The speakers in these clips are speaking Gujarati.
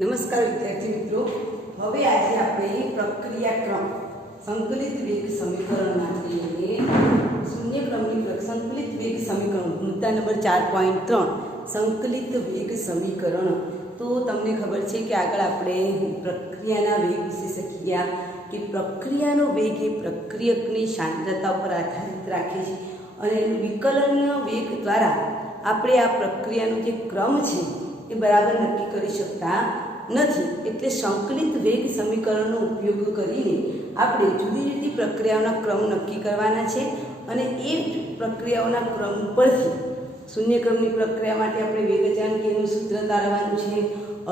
નમસ્કાર વિદ્યાર્થી મિત્રો, હવે આજે આપણે પ્રક્રિયાક્રમ સંકલિત વેગ સમીકરણમાંથી શૂન્ય ક્રમની સંકલિત વેગ સમીકરણ મુદ્દા નંબર 4.3 સંકલિત વેગ સમીકરણ. તો તમને ખબર છે કે આગળ આપણે પ્રક્રિયાના વેગ વિશે શીખી ગયા કે પ્રક્રિયાનો વેગ એ પ્રક્રિયકની સાંદ્રતા પર આધારિત રાખે છે અને વિકલન વેગ દ્વારા આપણે આ પ્રક્રિયાનો જે ક્રમ છે એ બરાબર નક્કી કરી શકતા નથી. એટલે સંકલિત વેગ સમીકરણનો ઉપયોગ કરીને આપણે જુદી જુદી પ્રક્રિયાઓના ક્રમ નક્કી કરવાના છે અને એ પ્રક્રિયાઓના ક્રમ પરથી શૂન્ય ક્રમની પ્રક્રિયા માટે આપણે વેગ અચળાંકનું સૂત્ર તારવવાનું છે,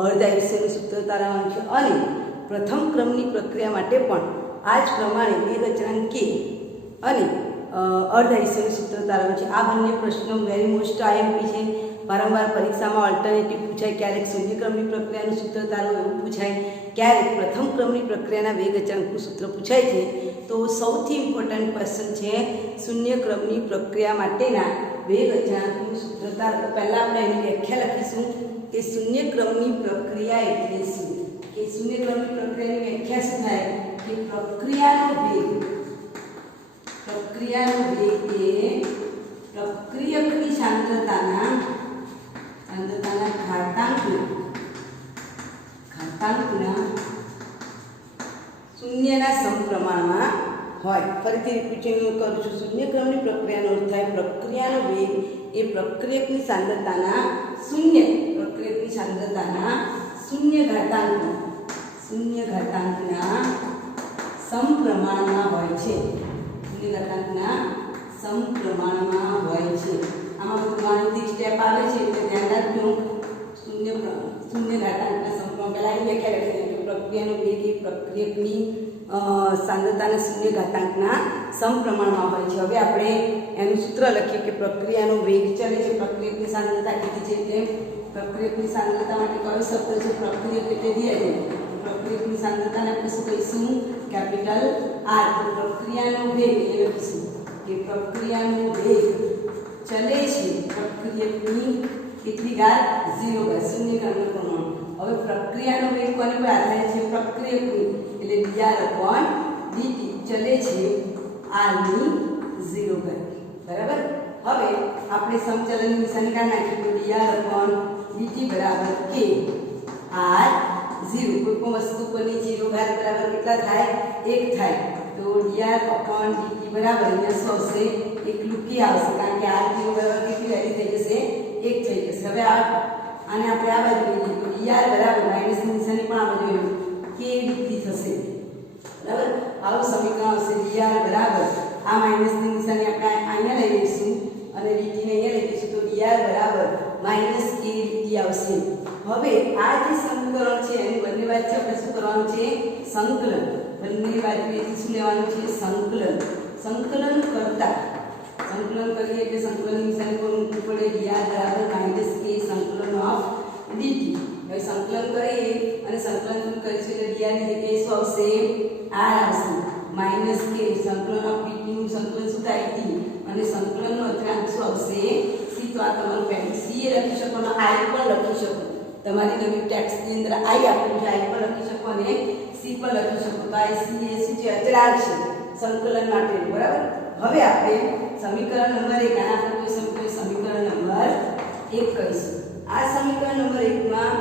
અર્ધ આયુષ્યનું સૂત્ર તારવવાનું છે અને પ્રથમ ક્રમની પ્રક્રિયા માટે પણ આ જ પ્રમાણે વેગ અચળાંક કે અને અર્ધ આયુષ્યનું સૂત્ર તારવવાનું છે. આ બંને પ્રશ્નો વેરી મોસ્ટ આઈએમપી છે. વારંવાર પરીક્ષામાં ઓલ્ટરનેટિવ પૂછાય, ક્યારેક શૂન્ય ક્રમની પ્રક્રિયાનું સૂત્ર તારવું એવું પૂછાય, ક્યારેક પ્રથમ ક્રમની પ્રક્રિયાના વેગ અચળાંકનું સૂત્ર પૂછાય છે. તો સૌથી ઇમ્પોર્ટન્ટ ક્વેશ્ચન છે શૂન્ય ક્રમની પ્રક્રિયા માટેના વેગ અચળાંકનું સૂત્ર તારવું. પહેલાં આપણે એની વ્યાખ્યા લખીશું કે શૂન્ય ક્રમની પ્રક્રિયા એટલે શું. કે શૂન્ય ક્રમની પ્રક્રિયાની વ્યાખ્યા શું થાય કે પ્રક્રિયાનો વેગ એ પ્રક્રિયકની સાંદ્રતાના ઘાતાંકના શૂન્યના સમપ્રમાણમાં હોય. ફરીથી રિપીટિંગ કરું છું. શૂન્ય ક્રમની પ્રક્રિયાનો અર્થ થાય પ્રક્રિયાનો વેગ એ પ્રક્રિયકની સાંદ્રતાના શૂન્ય ઘાતાંકના સમપ્રમાણમાં હોય છે. સમપ્રમાણમાં હોય છે. આમાં બધું ગાણિતિક સ્ટેપ આવે છે એટલે ધ્યાન રાખજો. શૂન્ય ઘાતાંકના સમપ્રમાણ પહેલાં એની વ્યાખ્યા લખી દઈએ. પ્રક્રિયાનો વેગ એ પ્રક્રિયકની સાંદ્રતાના શૂન્ય ઘાતાંકના સમપ્રમાણમાં હોય છે. હવે આપણે એનું સૂત્ર લખીએ કે પ્રક્રિયાનો વેગ ચલે છે, પ્રક્રિયકની સાંદ્રતા કેટલી છે એટલે પ્રક્રિયકની સાંદ્રતા માટે કયો શબ્દ છે પ્રક્રિયક એટલે દિયા છે. પ્રક્રિયકની સાંદ્રતાને આપણે શું કહીશું કેપિટલ આર. પ્રક્રિયાનો વેગ એ લખીશું કે પ્રક્રિયાનો વેગ ચલે છે પ્રક્રિયકની કેટલી ઘાત 0 ઘાત શૂન્ય ઘાતનો પ્રમાણ. હવે પ્રક્રિયાનો વેગ કોની પર આધારિત છે પ્રક્રિયકની એટલે dr/dt ચલે છે r ની 0 ઘાત. બરાબર. હવે આપણે સમચલનની નિશાની કાઢી નાખીએ તો dr/dt બરાબર k r 0. કોઈ પણ વસ્તુ પરની 0 ઘાત બરાબર કેટલા થાય 1 થાય. તો dr/dt બરાબર અહીંયા શું આવશે એકલું k આવશે કારણ કે r 0 બરાબર કેટલી વેલ્યુ થઈ જશે 1 થઈ જશે. હવે આને આપણે આ બાજુ લઈએ તો dr બરાબર માઈનસ ની નિશાની પણ આ બાજુ k dt થશે. બરાબર. આવું સમીકરણ આવશે dr બરાબર આ માઈનસ ની નિશાની આપણે અહીંયા લઈ લઈશું અને dt ને અહીંયા લઈ લઈશું તો dr બરાબર માઈનસ k dt આવશે. હવે આ જે સમીકરણ છે એની બંને બાજુ આપણે શું કરવાનું છે સંકલન. બંને બાજુએથી શું લેવાનું છે સંકલન કરીએ એટલે સંકલનની નિશાની પર મૂકવું પડે. dr બરાબર માઈનસ k સંકલન ઓફ dt. હવે સંકલન કરીએ અને સંકલન કરીશું એટલે dr ની જગ્યાએ શું આવશે r આવશે માઈનસ k સંકલન ઓફ dt નું સંકલન શું થાય t અને સંકલનનો અચળાંક શું આવશે c. તો આ તમારું પહેલું c એ લખી શકો અને i પણ લખી શકો. તમારી નવી ટેક્સ્ટની અંદર i આપેલું છે, i પણ લખી શકો અને c પણ લખી શકો. તો આ c એ શું છે અચળાંક છે સંકલન માટેનું. બરાબર. હવે આપણે સમીકરણ નંબર 1 આના પર કોઈ સમીકરણ નંબર 1 કહીશું. આ સમીકરણ નંબર 1 માં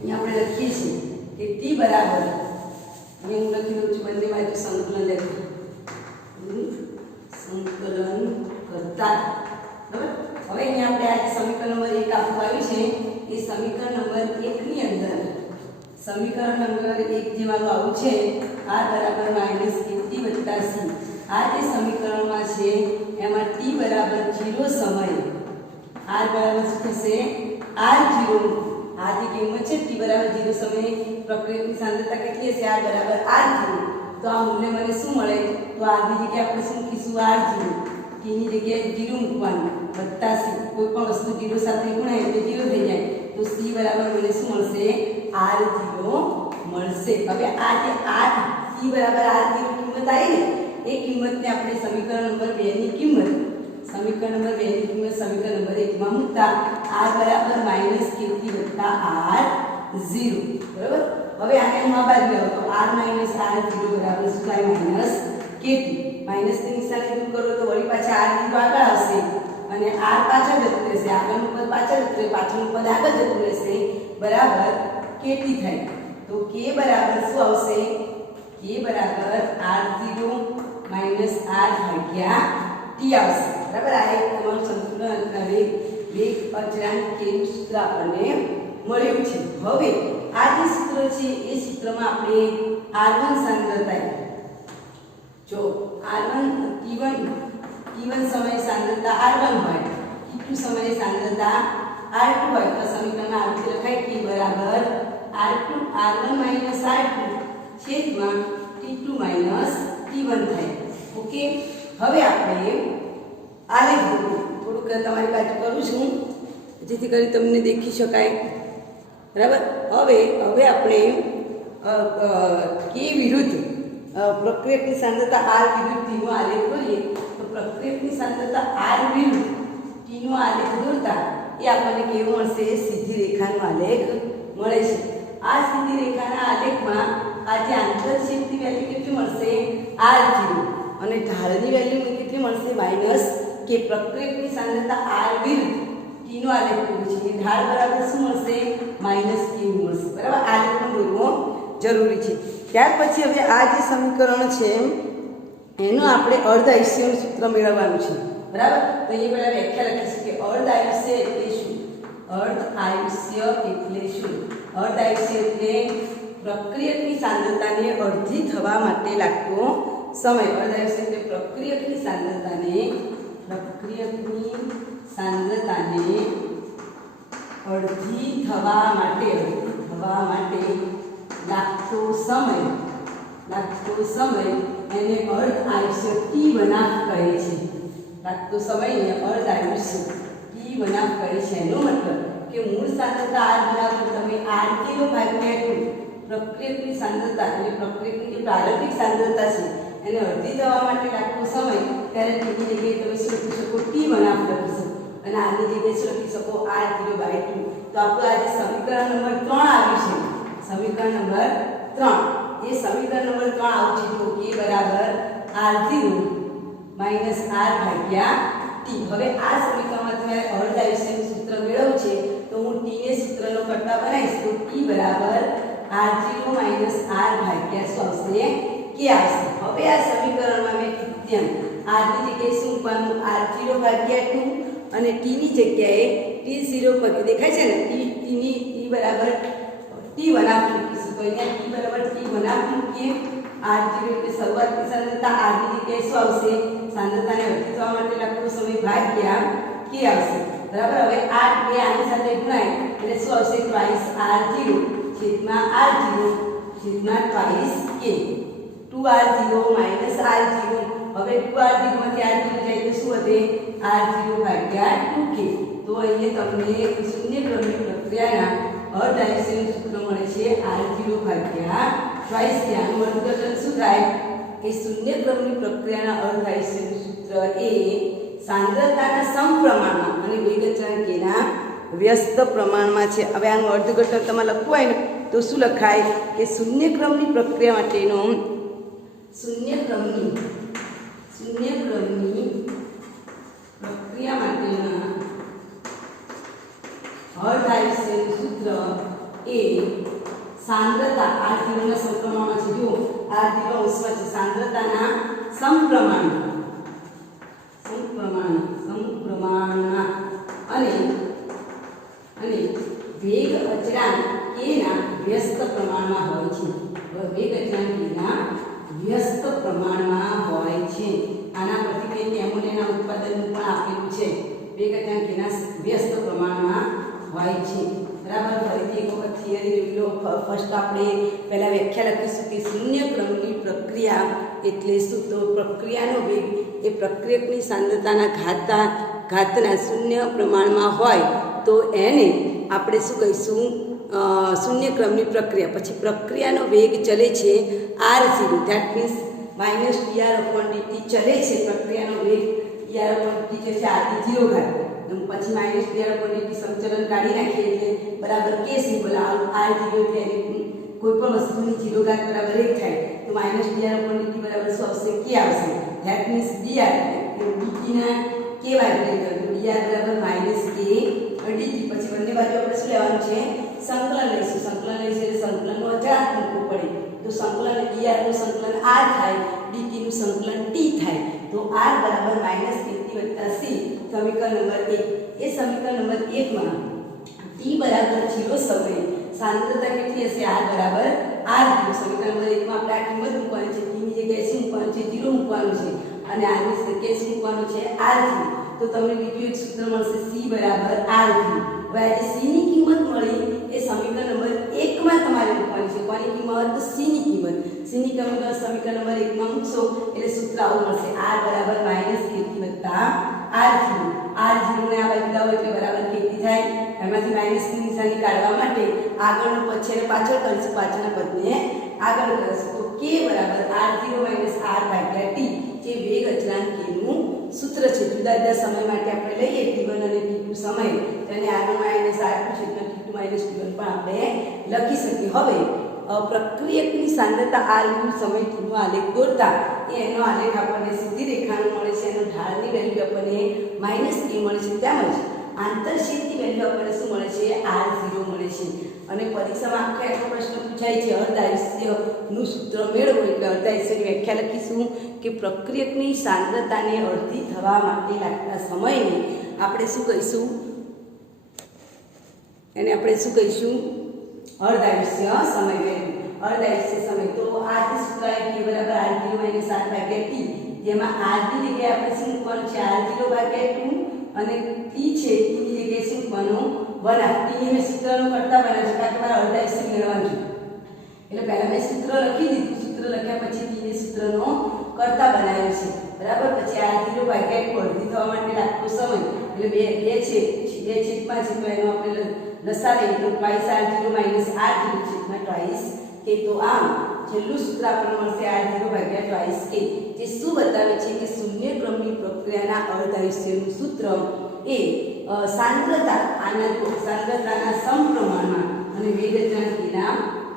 અહીંયા આપણે લખીએ છીએ કે t બરાબર અને હું લખી દઉં છું બંને બાજુ સંકલન લખી સંકલન કરતા. બરાબર. હવે અહીંયા આપણે આ સમીકરણ નંબર 1 આપવું આવ્યું છે એ સમીકરણ નંબર 1 ની અંદર સમીકરણ નંબર 1 જેવાનું આવું છે r બરાબર માઈનસ kt વત્તા c. આ જે સમીકરણમાં છે એમાં t બરાબર 0 સમયે r બરાબર શું થશે r0. આ જે કિંમત છે t બરાબર 0 સમયે પ્રક્રિયકની સાંદ્રતા કેટલી હશે r બરાબર r0. તો આ મૂલ્ય મને શું મળે તો r ની જગ્યાએ આપણે શું મૂકીશું r0. t ની જગ્યાએ 0 મૂકવાનું વત્તા c. કોઈ પણ વસ્તુ 0 સાથે ગુણાય એટલે 0 થઈ જાય તો c બરાબર મને શું મળશે r0 મળશે. હવે આ જે c બરાબર r0 કિંમત આવી ને એ કિંમતને આપણે સમીકરણ નંબર 2 ની કિંમત સમીકરણ નંબર 2 ની કિંમત સમીકરણ નંબર 1 માં મૂકતા r બરાબર -kt + r 0 બરાબર। હવે આને આ બાજુ લાવો તો r - r0 બરાબર શું થાય -kt માઈનસ ની નિશાની દૂર કરો તો વળી પાછા r0 આગળ આવશે અને r પાછળ જતું રહેશે, આગળનું પદ પાછળ જતું રહેશે, પાછળનું પદ આગળ જતું રહેશે બરાબર kt થાય। તો k બરાબર શું આવશે? k બરાબર r0 - r ભાગ્યા t આવશે બરાબર। આ એક તમારું સંતુલન અને વેગ અચળાંક k નું સૂત્ર આપણને મળ્યું છે। હવે આ જે સૂત્ર છે એ સૂત્રમાં આપણે r1 સાંદ્રતા જો r1 t1 સમય સાંદ્રતા r1 હોય, t2 સમય સાંદ્રતા r2 હોય તો સમીકરણમાં આ રીતે લખાય t બરાબર r1 - r2 છેદમાં t2 - t1 થાય। ઓકે, હવે આપણે આલેખ થોડુંક તમારી બાજુ કરું છું જેથી કરી તમને દેખી શકાય બરાબર। હવે આપણે કે વિરુદ્ધ પ્રક્રિયકની સાંદ્રતા r વિરુદ્ધ t નો આલેખ દોરીએ તો પ્રક્રિયકની સાંદ્રતા r વિરુદ્ધ t નો આલેખ દોરતા એ આપણને કેવું મળશે? સીધી રેખાનો આલેખ મળે છે। આ સીધી રેખાના આલેખમાં આ જે આંતરછેદની વેલ્યુ કેટલી મળશે? r0 અને ઢાળની વેલ્યુ કેટલી મળશે? -k। પ્રક્રિયકની સાંદ્રતા r વિરુદ્ધ t નો આલેખ દોર્યો છે, ઢાળ બરાબર શું મળશે? -k મળશે બરાબર। આલેખ પણ દોરવો જરૂરી છે। ત્યાર પછી હવે આ જે સમીકરણ છે એનું આપણે અર્ધ આયુષ્યનું સૂત્ર મેળવવાનું છે બરાબર। તો એ પહેલા વ્યાખ્યા લખીશું કે અર્ધ આયુષ્ય એટલે શું? અર્ધ આયુષ્ય એટલે શું? અર્ધ આયુષ્ય એટલે પ્રક્રિયકની સાંદ્રતાને અડધી થવા માટે લાગતો સમય। અર્ધ આયુષ્ય એટલે પ્રક્રિયકની સાંદ્રતાને અડધી થવા માટે લાગતો સમય એને અર્ધ આયુષ્ય t વનાફ કહે છે। લાગતો સમયને અર્ધ આયુષ્ય t વનાફ કહે છે। એનો મતલબ કે મૂળ સાંદ્રતા r બરાબર તમે r0 ભાગ્યા 2 પ્રક્રિયકની સાંદ્રતા એટલે પ્રક્રિયકની જે પ્રારંભિક સાંદ્રતા છે એને અડધી થવા માટે લાગતો સમય ત્યારે t ની જગ્યાએ તમે શું લખી શકો? t વનાફ લખી શકો અને આની જગ્યાએ શું લખી શકો? r0/2। તો આપણું આજે સમીકરણ નંબર 3 આવ્યું છે। સમીકરણ નંબર 3 એ સમીકરણ નંબર 3 આવું છે તો k બરાબર r0 - r ભાગ્યા t। હવે આ સમીકરણમાં તમારે અર્ધ આયુષ્યનું સૂત્ર મેળવવું છે તો હું t ને સૂત્રનો કર્તા બનાવીશ તો t બરાબર r0 - r ભાગ્યા શું આવશે? k આવશે। હવે આ સમીકરણમાં મેં કીધું તેમ r ની જગ્યાએ શું મૂકવાનું? r0/2 અને t ની જગ્યાએ t0 પર દેખાય છે ને t બરાબર t વનાફ મૂકીશું તો અહીંયા t બરાબર t વનાફ મૂકીએ। r0 એટલે શરૂઆતની સાંદ્રતા r ની જગ્યાએ શું આવશે? સાંદ્રતાને અડધી થવા માટે લાગતો સમય ભાગ્યા k આવશે બરાબર। હવે આ બે આની સાથે ગુણાય એટલે શું આવશે? twice r0 છેદમાં r0 છેદમાં twice k 2r0 - r0। હવે 2r0 માંથી r0 જાય તો શું વધે? r0/2k। તો અહીંયા તમને શૂન્ય ક્રમની પ્રક્રિયાના અર્ધ આયુષ્યનું સૂત્ર મળે છે r0/twice k। આનું અર્થઘટન શું થાય કે શૂન્ય ક્રમની પ્રક્રિયાના અર્ધ આયુષ્યનું સૂત્ર એ સાંદ્રતાના સમપ્રમાણમાં અને વેગ અચળાંક kના વ્યસ્ત પ્રમાણમાં છે। હવે આનું અર્થઘટન તમારે લખવું હોય ને તો શું લખાય કે શૂન્ય ક્રમની પ્રક્રિયા માટેનો શૂન્ય ક્રમની પ્રક્રિયા માટેના અર્ધ આયુષ્યનું સૂત્ર એ સાંદ્રતા r0 ના સમપ્રમાણમાં છે। જો r0 અંશમાં છે સાંદ્રતાના સમપ્રમાણમાં અને વેગ અચળાંક k ના વ્યસ્ત પ્રમાણમાં હોય છે। વેગ અચળાંક k ના વ્યસ્ત પ્રમાણમાં હોય છે। આના પરથી મેં એમોનિયાના ઉત્પાદનનું પણ આપેલું છે। વેગ અચળાંક k ના વ્યસ્ત પ્રમાણમાં હોય છે બરાબર। ફરીથી એક વખત થિયરી જોઈ લો। ફર્સ્ટ આપણે પહેલા વ્યાખ્યા લખીશું કે શૂન્ય ક્રમની પ્રક્રિયા એટલે શું? તો પ્રક્રિયાનો વેગ એ પ્રક્રિયકની સાંદ્રતાના ઘાતના શૂન્ય પ્રમાણમાં હોય તો એને આપણે શું કહીશું? શૂન્ય ક્રમની પ્રક્રિયા। પછી પ્રક્રિયાનો વેગ ચલે છે r0 ધેટ મીન્સ -dr/dt ચલે છે પ્રક્રિયાનો વેગ dr/dt છે r ની 0 ઘાત પછી માઇનસ dr/dt સંચલન કાઢી નાખીએ એટલે બરાબર k સિમ્બોલ r0 એટલે કોઈ પણ વસ્તુની 0 ઘાત બરાબર 1 થાય તો માઇનસ dr/dt બરાબર શું આવશે k આવશે ધેટ મીન્સ dr dt ના k ભાગ્યા તો dr બરાબર માઇનસ k dt પછી બંને બાજુ આપણે શું લેવાનું છે સંકલન લઈશું એટલે સંકલનનો અચળાંક મૂકવો પડે તો સંકલન dr નું સંકલન r થાય dt નું સંકલન t થાય તો r બરાબર માઇનસ kt વત્તા c સમીકરણ નંબર 1 એ સમીકરણ નંબર 1 માં t બરાબર 0 સમયે સાંદ્રતા કેટલી હશે r બરાબર r સમીકરણ નંબર 1 માં આપણે આ કિંમત મૂકવાની છે t ની જગ્યાએ શું મૂકવાનું છે 0 મૂકવાનું છે અને r ની જગ્યાએ શું મૂકવાનું છે r તો તમને બીજું એક સૂત્ર મળશે c બરાબર r હવે આ c ની કિંમત મળી એ સમીકરણ નંબર 1 માં તમારે મૂકવાની છે કોની કિંમત c ની કિંમત c ની કિંમત સમીકરણ નંબર 1 માં મૂકશો એટલે સૂત્ર આવું મળશે r બરાબર -kt વત્તા r0 ને આ બાજુ લાવો એટલે બરાબર kt થાય એમાંથી માઈનસ ની નિશાની કાઢવા માટે આગળનું પદ છે અને પાછળ કરીશું પાછળના પદને આગળ કરીશું તો k બરાબર r0 r ભાગ્યા t જે વેગ અચળાંક k નું સૂત્ર છે જુદા જુદા સમય માટે આપણે લઈએ t1 અને t2 સમય તેને r1 r2 છે તો t2 t1 પણ આપણે લખી શકીએ હવે પ્રક્રિયકની સાંદ્રતા r યુ સમય t નો આલેખ દોરતા એનો આલેખ આપણને સીધી રેખાનો મળે છે એનો ઢાળની વેલ્યુ આપણને -k મળે છે તેમજ આંતરછેદની વેલ્યુ આપણને શું મળે છે r0 મળે છે અને પરીક્ષામાં આખો પ્રશ્ન પૂછાય છે અર્ધાયુષ્યનું સૂત્ર મેળવો એટલે અર્ધાયુષ્યની વ્યાખ્યા લખીશું કે પ્રક્રિયકની સાંદ્રતાને અડધી થવા માટે લાગતા સમયને આપણે શું કહીશું એને આપણે શું કહીશું અર્ધાયુષ્ય સમય વેલ્યુ અર્ધાયુષ્ય સમય તો આ જે સૂત્ર આવે k બરાબર r0 r ભાગ્યા t જેમાં r ની જગ્યાએ આપણે શું મૂકવાનું છે r0 ભાગ્યા 2 અને t છે t ની જગ્યાએ શું મૂકવાનું 1 t ને સૂત્રનો કરતા બનાવજો કારણ કે મારે અર્ધાયુષ્ય મેળવવાનું છે એટલે પહેલા મેં સૂત્ર લખી દીધું સૂત્ર લખ્યા પછી t ને સૂત્રનો કરતા બનાવ્યો છે બરાબર પછી r0 ભાગ્યા 2 અડધી થવા માટે લાગતો સમય એટલે બે છે 2 છેદમાં છે તો એનો આપણે લસા લઈએ તો twice r0 minus r0 છેદમાં twice k તો આમ છેલ્લું સૂત્ર આપણને મળશે r0 ભાગ્યા twice k જે શું બતાવે છે કે શૂન્ય ક્રમની પ્રક્રિયાના અર્ધાયુષ્યનું સૂત્ર એ સાંદ્રતાના સમપ્રમાણમાં અને વેગ અચળાંકના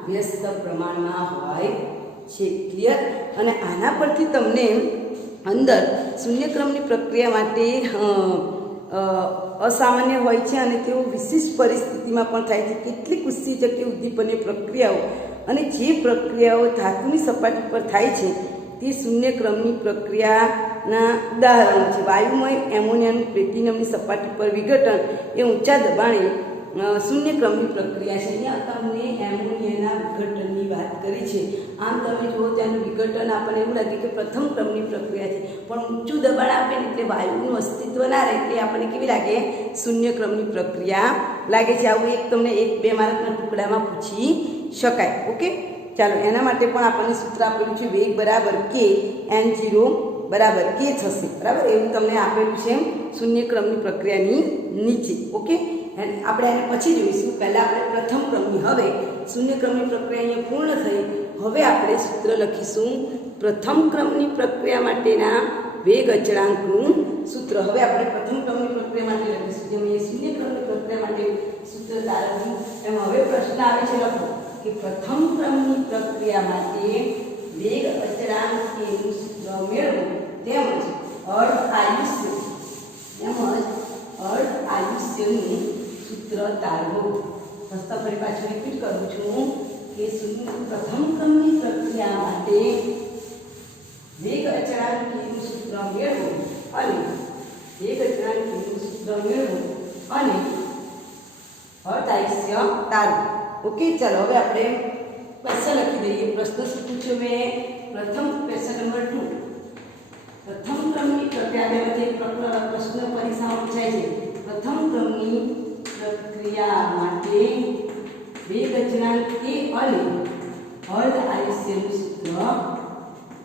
વ્યસ્ત પ્રમાણમાં હોય છે ક્લિયર અને આના પરથી તમને અંદર શૂન્ય ક્રમની પ્રક્રિયા માટે અસામાન્ય હોય છે અને તેઓ વિશિષ્ટ પરિસ્થિતિમાં પણ થાય છે કેટલીક ઉત્સેચક ઉદ્દીપનની પ્રક્રિયાઓ અને જે પ્રક્રિયાઓ ધાતુની સપાટી પર થાય છે તે શૂન્ય ક્રમની પ્રક્રિયાના ઉદાહરણો છે વાયુમય એમોનિયાનું પ્લેટિનમની સપાટી પર વિઘટન એ ઊંચા દબાણે શૂન્ય ક્રમની પ્રક્રિયા છે અહીંયા તમને એમોનિયાના વિઘટનની વાત કરી છે આમ તમે જુઓ ત્યાંનું વિઘટન આપણને એવું લાગે કે પ્રથમ ક્રમની પ્રક્રિયા છે પણ ઊંચું દબાણ આપે ને એટલે વાયુનું અસ્તિત્વ ના રહે એટલે આપણને કેવી લાગે શૂન્ય ક્રમની પ્રક્રિયા લાગે છે આવું એક તમને 1-2 માર્કના ટુકડામાં પૂછી શકાય ઓકે ચાલો એના માટે પણ આપણને સૂત્ર આપેલું છે વેગ બરાબર k n0 બરાબર k થશે બરાબર એવું તમને આપેલું છે શૂન્ય ક્રમની પ્રક્રિયાની નીચે ઓકે આપણે એને પછી જોઈશું પહેલાં આપણે પ્રથમ ક્રમની હવે શૂન્ય ક્રમની પ્રક્રિયા અહીંયા પૂર્ણ થઈ હવે આપણે સૂત્ર લખીશું પ્રથમ ક્રમની પ્રક્રિયા માટેના વેગ અચળાંકનું સૂત્ર હવે આપણે પ્રથમ ક્રમની પ્રક્રિયા માટે લખીશું જેમ એ શૂન્ય ક્રમની પ્રક્રિયા માટે સૂત્ર તારવ્યું એમ હવે પ્રશ્ન આવે છે લખો કે પ્રથમ ક્રમની પ્રક્રિયા માટે વેગ અચળાંકનું સૂત્ર મેળવો તેમજ અર્ધ આયુષ્યનું સૂત્ર તારવો રસ્તા ફરી પાછું રિપીટ કરું છું કે પ્રથમ ક્રમની પ્રક્રિયા માટે વેગ અચળાંકનું સૂત્ર મેળવો અને અર્ધ આયુષ્ય તારવો ઓકે ચાલો હવે આપણે પ્રશ્ન લખી દઈએ પ્રશ્ન શું પૂછ્યો મેં પ્રથમ ક્વેશ્ચન નંબર 2 પ્રથમ ક્રમની પ્રક્રિયા પ્રશ્ન પરીક્ષામાં પૂછાય છે પ્રથમ ક્રમની પ્રક્રિયા માટે વેગ અચળાંક k અને અર્ધ આયુષ્યનું સૂત્ર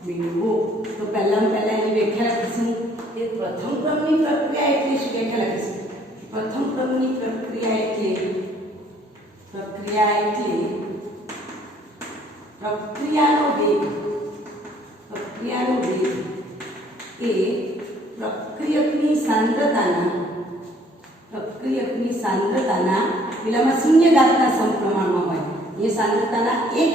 મેળવો તો પહેલા એની વ્યાખ્યા લખીશું કે પ્રથમ ક્રમની પ્રક્રિયા એટલે શું વ્યાખ્યા લખીશું પ્રથમ ક્રમની પ્રક્રિયા એટલે પ્રક્રિયાનો વેગ એ પ્રક્રિયકની સાંદ્રતાના પ્રક્રિયકની સાંદ્રતાના પેલામાં શૂન્ય ઘાતના સમપ્રમાણમાં હોય, એ સાંદ્રતાના એક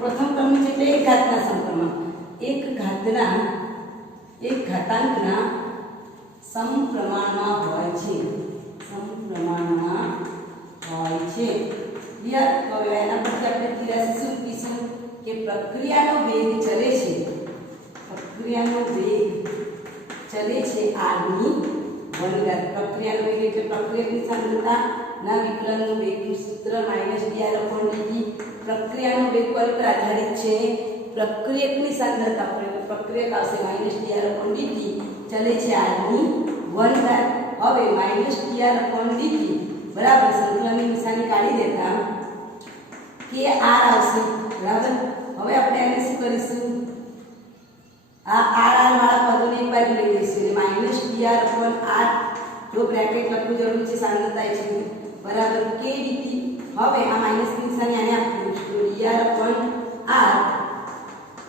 પ્રથમ ક્રમ છે એટલે એક ઘાતના સમપ્રમાણ, એક ઘાતાંકના સમપ્રમાણમાં હોય છે, ક્લિયર? હવે એના પછી આપણે ક્લિયર શું કહીશું કે પ્રક્રિયાનો વેગ ચલે છે, આરની વનઘાત. પ્રક્રિયાનો વેગ એટલે પ્રક્રિયકની સાંદ્રતા ના વિકલનનું વેગનું સૂત્ર -dr/dt. પ્રક્રિયાનો વેગ પર આધારિત છે, પ્રક્રિયકની સાંદ્રતા પ્રક્રિયક આવશે -dr/dt, ચલે છે આરની વનઘાત. હવે -dr/dt બરાબર સંકલનની નિશાની કાઢી દેતા કે r આવશે, બરાબર. હવે આપણે એને શું કરીશું, આ r વાળા પદોને એક બાજુ લઈ લઈશું એટલે -dr/r જો બ્રેકેટ લખવું જરૂરી છે, સાંદ્રતા છે બરાબર k dt. હવે આ માઈનસ ની નિશાની આને આપી દઈશું તો dr/r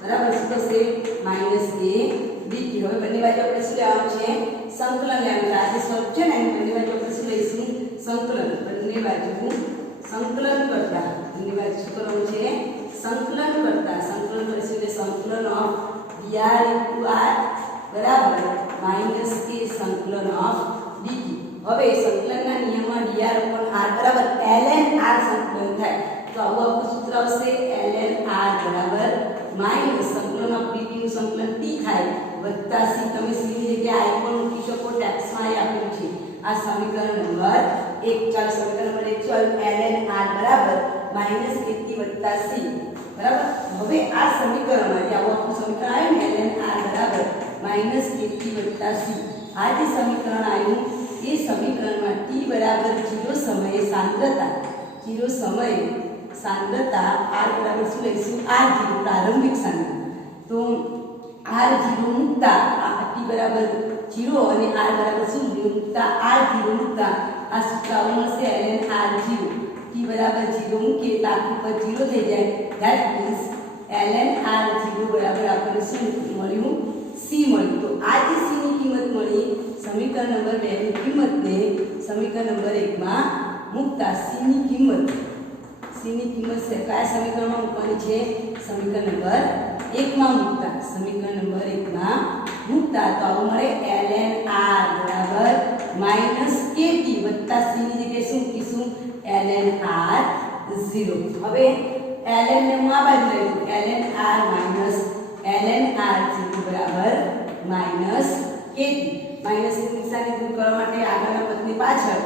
બરાબર શું થશે -k dt. હવે બંને બાજુ આપણે શું લેવાનું છે, સંકલન લેવાનું છે. આ જે સ્વરૂપ છે ને બંને બાજુ આપણે શું લઈશું, સંકલન. બંને બાજુ સંકલન કરતા, બંને બાજુ શું કરવાનું છે, સંકલન કરતા. સંકલન કરીશું એટલે સંકલન ઓફ dr into r બરાબર -k સંકલન ઓફ dt. હવે સંકલનના નિયમમાં dr/r બરાબર ln r સંકલન થાય તો આવું આપણું સૂત્ર આવશે ln r બરાબર માઈનસ સંકલન ઓફ dt નું સંકલન t થાય વત્તા c. તમે c ની જગ્યાએ i પણ મૂકી શકો, ટેક્સમાં i આપેલું છે. આ સમીકરણ નંબર 1. ચાલો સમીકરણ નંબર 1 ચાલો ln r બરાબર -kt વત્તા c બરાબર. હવે આ સમીકરણમાંથી આવું આપણું સમીકરણ આવ્યું ને ln r બરાબર -kt વત્તા c. આ જે સમીકરણ આવ્યું એ સમીકરણમાં t બરાબર 0 સમયે સાંદ્રતા r બરાબર શું લઈશું, r0 પ્રારંભિક સાંદ્રતા. તો r0 મૂકતા t બરાબર 0 અને r બરાબર શું મૂકતા r0 મૂકતા આ સૂત્ર આવું મળશે ln r0. t બરાબર 0 મૂકીએ તો આખું પદ 0 થઈ જાય. ધેટ મીન્સ ln r0 બરાબર આપણને શું મળ્યું, c મળ્યું. તો આ જે c ની કિંમત મળી સમીકરણ નંબર 2 ની કિંમતને સમીકરણ નંબર 1 માં મૂકતા c ની કિંમત છે કયા સમીકરણમાં મૂકવાની છે, સમીકરણ નંબર 1 માં મૂકતા. સમીકરણ નંબર 1 માં મૂકતા તો આવું મળે ln r બરાબર -kt વત્તા c ની જગ્યાએ શું મૂકીશું, ln r0. હવે ln ને હું આ બાજુ લઈ લઉં, ln r minus ln r0 બરાબર -kt. માઈનસ ની નિશાની દૂર કરવા માટે આગળના પદની પાછળ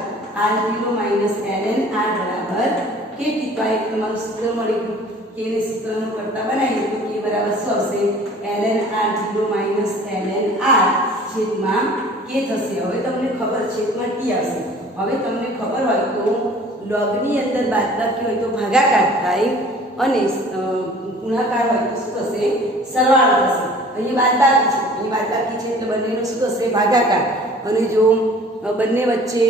r0 માઈનસ ln r બરાબર kt. તો આ એક તમારું સૂત્ર મળી ગયું. k ને સૂત્રનું કરતા બનાવીએ તો k બરાબર શું આવશે, ln r0 minus ln r છેદમાં k થશે. હવે તમને ખબર છેદમાં t આવશે. હવે તમને ખબર હોય તો લોગની અંદર બાદબાકી હોય તો ભાગાકાર થાય અને ગુણાકાર હોય તો શું થશે, સરવાળો થશે. અહીં બાદબાકી છે એટલે બંનેનો શું થશે, ભાગાકાર. અને જો બંને વચ્ચે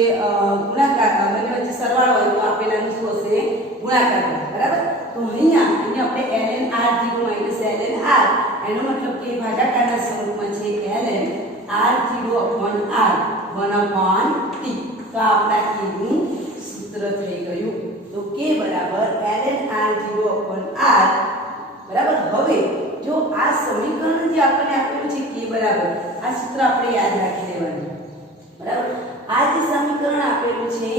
ગુણાકાર, બંને વચ્ચે સરવાળો હોય તો આપેલાનું શું હશે, ગુણાકાર. બરાબર. તો અહીંયા આપણે ln r0 minus ln r એનો મતલબ કે ભાગાકારના સ્વરૂપમાં છે ln r0 upon r 1 upon t. તો આપણા k નું સૂત્ર થઈ ગયું. તો k બરાબર ln r0 upon r બરાબર. હવે જો આ સમીકરણ જે આપણને આપેલું છે k બરાબર, આ સૂત્ર આપણે યાદ રાખી લેવાનું. બરાબર. આ જે સમીકરણ આપેલું છે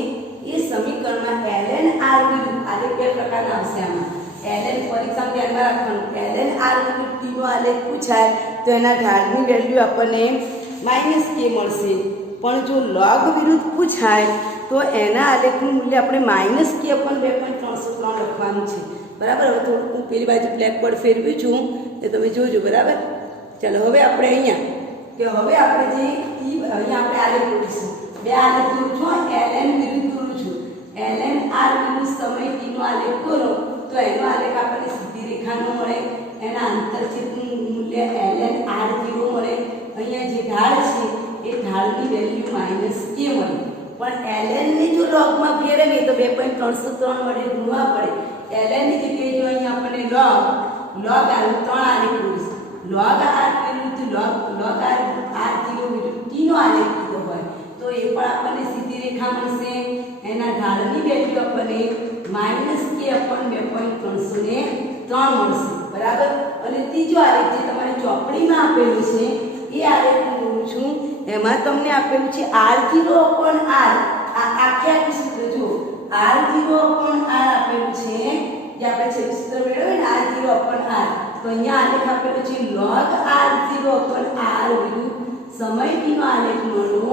એ સમીકરણમાં ln r વિરુદ્ધ આલેખ બે પ્રકારના આવશે. આમાં ln ફોર એક્ઝામ્પલ ધ્યાનમાં રાખવાનું, ln r વિરુદ્ધ t નો આલેખ પૂછાય તો એના ઢાળની વેલ્યુ આપણને -k મળશે. પણ જો log વિરુદ્ધ પૂછાય તો એના આલેખનું મૂલ્ય આપણે -k upon 2.303 લખવાનું છે. બરાબર. હવે થોડું હું પેલી બાજુ બ્લેકબોર્ડ ફેરવી છું એ તમે જોજો. બરાબર. ચાલો હવે આપણે અહીંયા જે અહીંયા આપણે આલેખ દોરીશું. બે આલેખ દોરું છું, ln વિરુદ્ધ દોરું છું. ln r વિરુદ્ધ સમય t નો આલેખ દોરો તો એનો આલેખ આપણને સીધી રેખાનો મળે. એના આંતરછેદનું મૂલ્ય ln r0 મળે. અહીંયા જે ઢાળ છે એ ઢાળની વેલ્યુ -k મળે. પણ ln ને જો લોગમાં ફેરવીએ તો 2.303 વડે ગુણવા પડે. ln ની જગ્યાએ જો અહીંયા આપણને log r 3 આલેખ દોરીશું. log r વિરુદ્ધ log r r0 વિરુદ્ધ t નો આલેખ કીધો હોય तो ये पण આપણને સીધી રેખા મળશે એના ઢાળની વેલ્યુ આપણને -k/2.303 મળશે બરાબર। અને ત્રીજો આલેખ જે તમારી ચોપડીમાં આપેલું છે એ આલેખ હું બોલું છું એમાં તમને આપેલું છે r0/r આ આખે આખું સૂત્ર જો r0/r આપેલું છે જે આપણે છે સૂત્ર મેળવ્યું ને r0/r તો અહીંયા આલેખ આપેલો છે log r0/r વિરુદ્ધ સમય t નો આલેખ મળો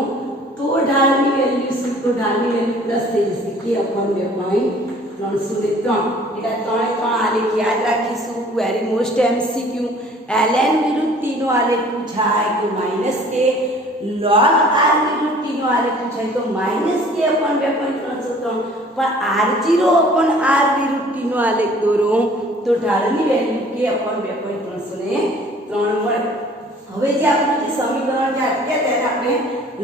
તો ઢાળની વેલ્યુ શું તો ઢાળની વેલ્યુ પ્લસ થઈ જશે k/2.303 એટલે 3 આલેખ યાદ રાખીશું। વેરી મોસ્ટ MCQ ln વિરુદ્ધ t નો આલેખ પૂછાય તો -k log r વિરુદ્ધ t નો આલેખ પૂછાય તો -k/2.303 પણ r0/r વિરુદ્ધ t નો આલેખ દોરો તો ઢાળની વેલ્યુ k/2.303 મળે। હવે જે આપણું જે સમીકરણ જે આપ્યા ત્યારે આપણે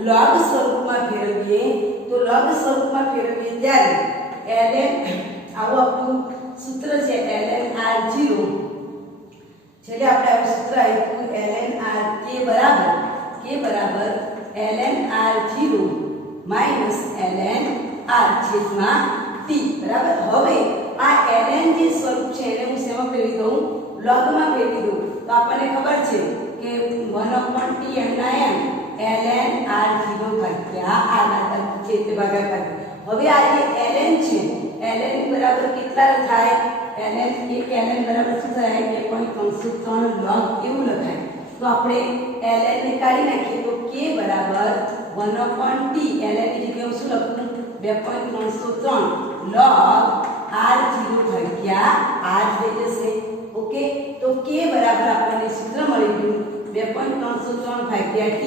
log સ્વરૂપમાં ફેરવીએ તો log સ્વરૂપમાં ફેરવીએ ત્યારે ln આવું આપણું સૂત્ર છે ln r0 છેલ્લે આપણે આવું સૂત્ર આપ્યું ln r k બરાબર ln r0 minus ln r છેદમાં t બરાબર। હવે આ ln જે સ્વરૂપ છે એને હું શેમાં ફેરવી દઉં log માં ફેરવી દઉં તો આપણને ખબર છે કે 1/t એમના એમ ln r0 ભાગ્યા r ના છે તે ભાગાકાર। હવે આ જે ln છે ln બરાબર કેટલા થાય ln બરાબર શું થાય 2.303 log એવું લખાય તો આપણે ln ને કાઢી નાખીએ તો k બરાબર 1/t ln ની જગ્યાએ શું લખું 2.303 log r0 ભાગ્યા r થઈ જશે ઓકે। તો k બરાબર આપણને સૂત્ર મળી ગયું 2.303 ભાગ્યા t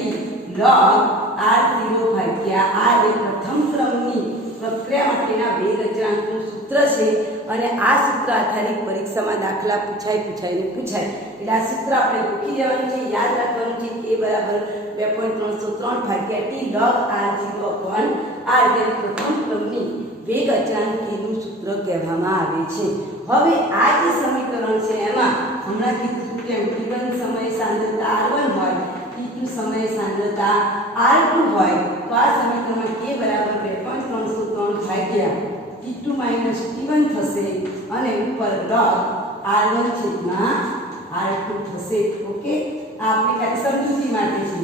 log r0 ભાગ્યા r એ પ્રથમ ક્રમની પ્રક્રિયા માટેના વેગ અચળાંકનું સૂત્ર છે અને આ સૂત્ર આધારિત પરીક્ષામાં દાખલા પૂછાય એટલે આ સૂત્ર આપણે લખી દેવાનું છે યાદ રાખવાનું છે કે બરાબર 2.303 ભાગ્યા t log r0/r એટલે પ્રથમ ક્રમની વેગ અચળાંકનું સૂત્ર કહેવામાં આવે છે। હવે આ જે સમીકરણ છે એમાં હમણાં કીધું કે t1 સમય સાંદ્રતા r1 હોય t2 સમય સાંદ્રતા r2 હોય તો આ સમીકરણમાં k બરાબર 2.303 ભાગ્યા t2 t1 થશે અને ઉપર log r1 છેદમાં r2 થશે ઓકે। આ આપણે ખાલી સમજૂતી માટે છે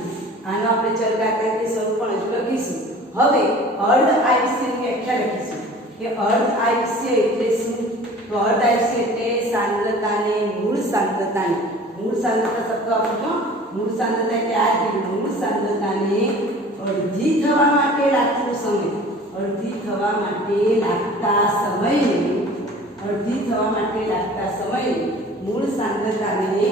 આનો આપણે ચલગાતા કે સ્વરૂપ પણ હજુ લખીશું। હવે અર્ધ આયુષ્યની વ્યાખ્યા લખીશું કે અર્ધ આયુષ્ય એટલે શું તો અર્ધ આયુષ્ય એટલે સાંદ્રતાને મૂળ સાંદ્રતા શબ્દ આપણો મૂળ સાંદ્રતા એટલે આ જે મૂળ સાંદ્રતાને અડધી થવા માટે લાગતો સમય અડધી થવા માટે લાગતા સમયને મૂળ સાંદ્રતાને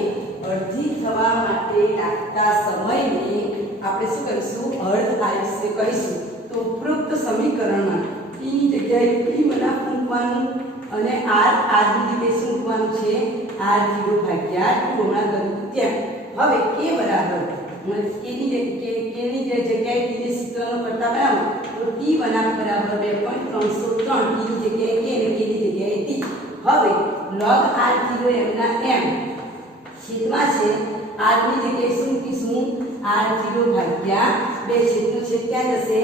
અડધી થવા માટે લાગતા સમયને આપણે શું કરીશું અર્ધ આયુષ્ય કહીશું। તો ઉપરોક્ત સમીકરણમાં t ની જગ્યાએ t મનાફ મૂકવાનું અને r ની જગ્યાએ શું મૂકવાનું છે r0 ભાગ્યા 2 હમણાં કર્યું ત્યાં। હવે k બરાબર k ની જગ્યાએ t ને સૂત્રનો કરતા બનાવો તો t મનાફ બરાબર 2.303 t ની જગ્યાએ k અને k ની જગ્યાએ t। હવે log r0 એમના એમ છેદમાં છે r ની જગ્યાએ શું મૂકીશું r0 ભાગ્યા 2 છેદનો છેદ ક્યાં જશે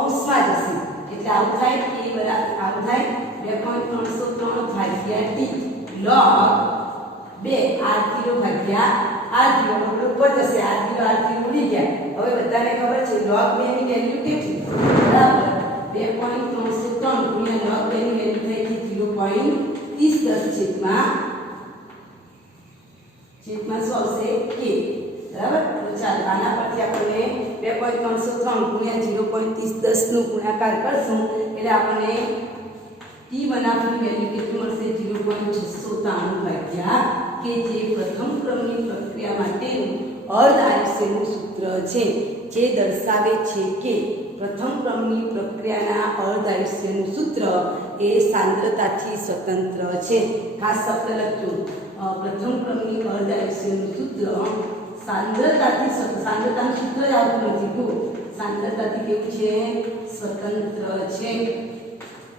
અંશમાં જશે એટલે આવું થાય k બરાબર આવું થાય 2.303 ભાગ્યા t log 2 r0 ભાગ્યા r0 ઉપર જશે r0 ઉડી ગયા। હવે બધાને ખબર છે log 2 ની વેલ્યુ કેટલી બરાબર 2.303 ગુણ્યા log 2 ની વેલ્યુ થઈ ગઈ 0.30 છેદમાં શું આવશે k બરાબર। તો ચાલો આના પરથી આપણે 2.303 ગુણ્યા 0.30 નું ગુણાકાર કરશું એટલે આપણને t બનાવવાની વેલ્યુ કેટલી મળશે 0.693 ભાગ્યા કે જે પ્રથમ ક્રમની પ્રક્રિયા માટેનું અર્ધ આયુષ્યનું સૂત્ર છે જે દર્શાવે છે કે પ્રથમ ક્રમની પ્રક્રિયાના અર્ધ આયુષ્યનું સૂત્ર એ સાંદ્રતાથી સ્વતંત્ર છે। ખાસ શબ્દ લખજો પ્રથમ ક્રમની અર્ધ આયુષ્યનું સૂત્ર સાંદ્રતાનું સૂત્ર જ આવતું નથી તો સાંદ્રતાથી કેવું છે સ્વતંત્ર છે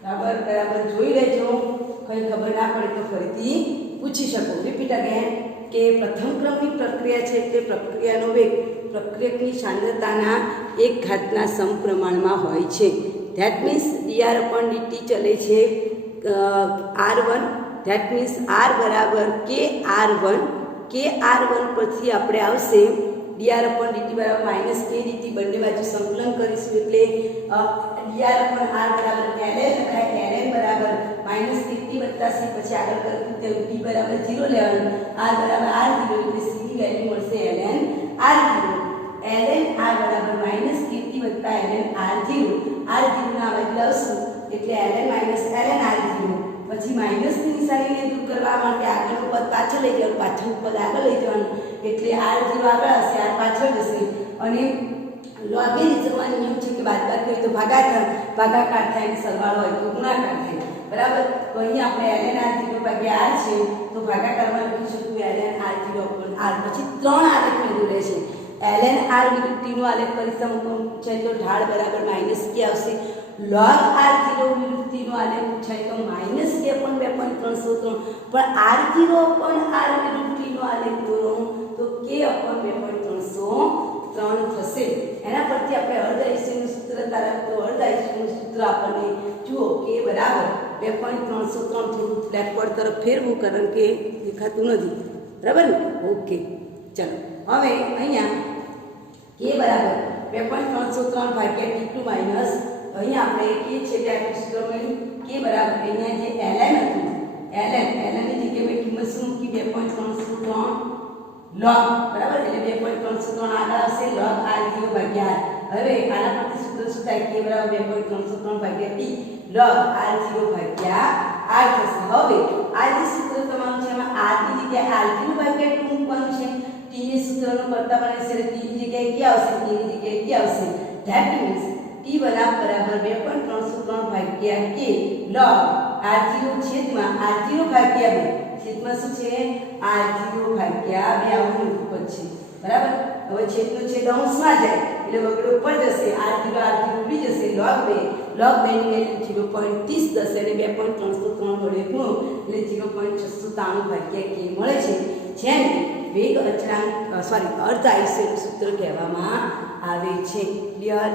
બરાબર જોઈ લેજો કઈ ખબર ના પડે તો ફરીથી પૂછી શકો। રિપીટ અગેન કે પ્રથમ ક્રમની પ્રક્રિયા છે તે પ્રક્રિયાનો વેગ પ્રક્રિયકની સાંદ્રતાના 1 સમપ્રમાણમાં હોય છે. ધેટ મીન્સ dr/dt ચલે છે r1. ધેટ મીન્સ r બરાબર kr1. kr1 પરથી આપણે આવશે dr/dt બરાબર -kdt. બંને બાજુ સંકલન કરીશું એટલે dr/r બરાબર ln લખાય. ln બરાબર -kT વત્તા c. પછી આગળ કરતું તે t બરાબર 0 લેવાનું. r બરાબર r0 એટલે c ની વેલ્યુ મળશે ln r0. ln r બરાબર -kT વત્તા ln r0. r0 ના બાજુ લાવશું એટલે ln ln r0. પછી માઈનસની નિશાનીને દૂર કરવા માટે આગળનું પદ પાછળ લઈ જવાનું, પાછળનું પદ આગળ લઈ જવાનું એટલે r0 આગળ હશે, r પાછળ જશે. અને લોગેરિધમમાં નિયમ છે કે બાદબાકી હોય તો ભાગાકાર થાય અને સરવાળો હોય તો ગુણાકાર થાય. બરાબર. તો અહીંયા આપણે ln r0 ભાગ્યા r છે તો ભાગાકારમાં લખી શકું ln r0 upon r. પછી 3 આલેખ મેળવી રહેશે. ln r વિરુદ્ધ t નો આલેખ પરિસમ પૂછાય તો ઢાળ બરાબર -k આવશે. log r0 વિરુદ્ધ t નો આલેખ પૂછાય તો -k પણ 2.303. પણ r0 upon r વિરુદ્ધ t નો આલેખ દોરો તો k upon 2.303 થશે. એના પરથી આપણે અર્ધ આયુષ્યનું સૂત્ર તારક તો અર્ધ આયુષ્યનું સૂત્ર આપણને જુઓ k બરાબર 2.303. થોડું બ્લેકબોર્ડ તરફ ફેરવું કારણ કે દેખાતું નથી. બરાબર ને? ઓકે, ચાલો હવે અહીંયા k બરાબર 2.303 ભાગ્યા t2 માઇનસ અહીંયા આપણે k છે કે આપણે સૂત્ર મળ્યું k બરાબર અહીંયા જે ln હતું ln ની જગ્યાએ મેં કિંમત શું મૂકી 2.303 log. બરાબર. એટલે 2.303 આગળ આવશે log r0 ભાગ્યા r. હવે આના પરથી સૂત્ર શું થાય k બરાબર 2.303 ભાગ્યા t log r0 ભાગ્યા r થશે. હવે આ જે સૂત્ર તમારું છે એમાં r ની જગ્યાએ r0 ભાગ્યા 2 મૂકવાનું છે. t ની સૂત્રનું કરતા બનશે એટલે t ની જગ્યાએ k આવશે, t ની જગ્યાએ k આવશે. ધેટ મીન્સ t બરાબર 2.303 ભાગ્યા k log r0 છેદમાં r0 ભાગ્યા 2. છેદમાં શું છે? r0 ભાગ્યા 2 આવું પદ છે. બરાબર. હવે છેદનો છેદ અંશમાં જાય એટલે વગડો ઉપર જશે. r0 ઉડી જશે. log 2 ની વેલ્યુ 0.30 થશે અને 2.303 વડે ગુણો એટલે 0.693 ભાગ્યા k મળે છે. જેને વેગ અચળાંક અર્ધ આયુષ્યનું સૂત્ર કહેવામાં આવે છે. ક્લિયર?